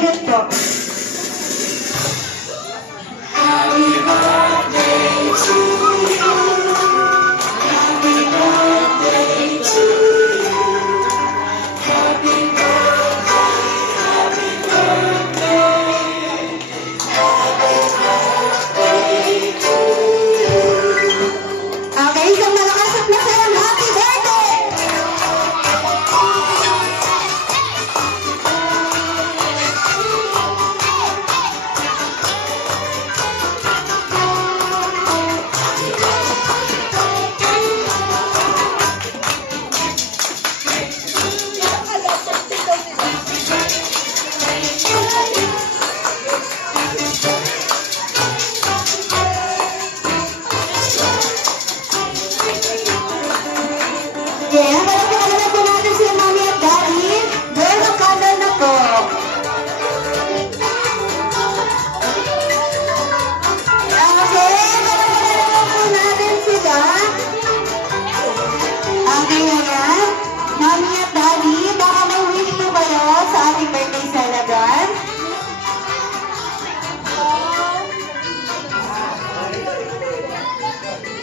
ulit po. Happy birthday to you. Happy birthday to you. Happy birthday, happy birthday. Happy birthday to you. Okay, isang malakas at masayang happy birthday! Yeah, palagpakan na po natin si Mami at Daddy. Girl, ang candle na po. Okay, palagpakan na po natin sila. Okay na yan. Mami at Daddy, baka may wish po kayo sa ating birthday celebrant.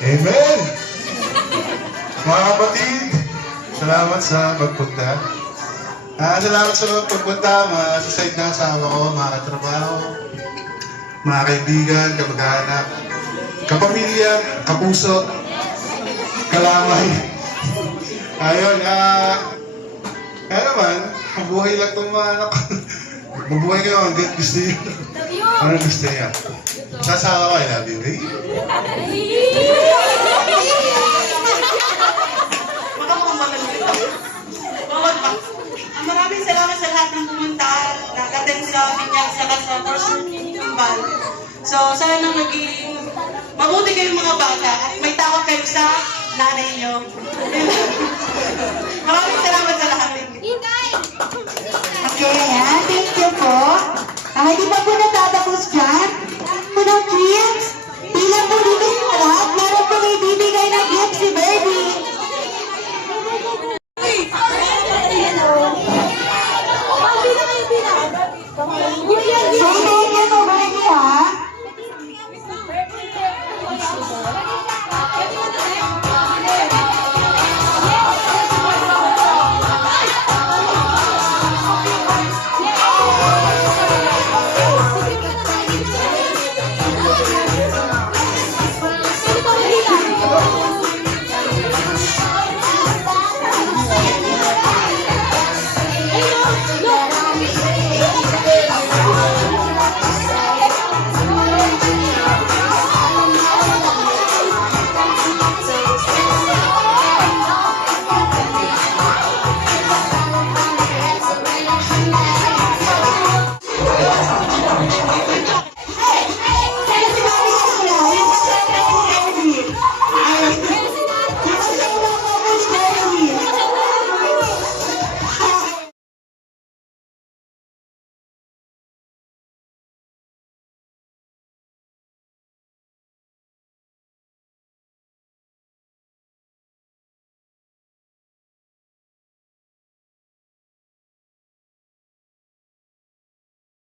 Amen! Mga kapatid, salamat sa pagpunta. Salamat sa pagpunta, sa side ng asawa ko, mga katrabaho, mga kaibigan, kamag-anak, kapamilya, kapuso, kalamay. Ayun, kaya naman, mabuhay lang itong mga anak. Mabuhay kayo hanggang gusto nyo. Ano gusto niya? Sa asawa ko, I love you. Hey? Maraming salamat sa lahat ng pumunta. Nag-attend sila minyan sa first timbal. So, sana maging mabuti kayong mga bata at may takot kayo sa nanay nyo. Maraming salamat sa lahat. Okay, ayan. Thank you po. Hindi pa po natatapos dyan. Po ng gifts. Bilang po dito sa lahat, meron po ibibigay na gifts si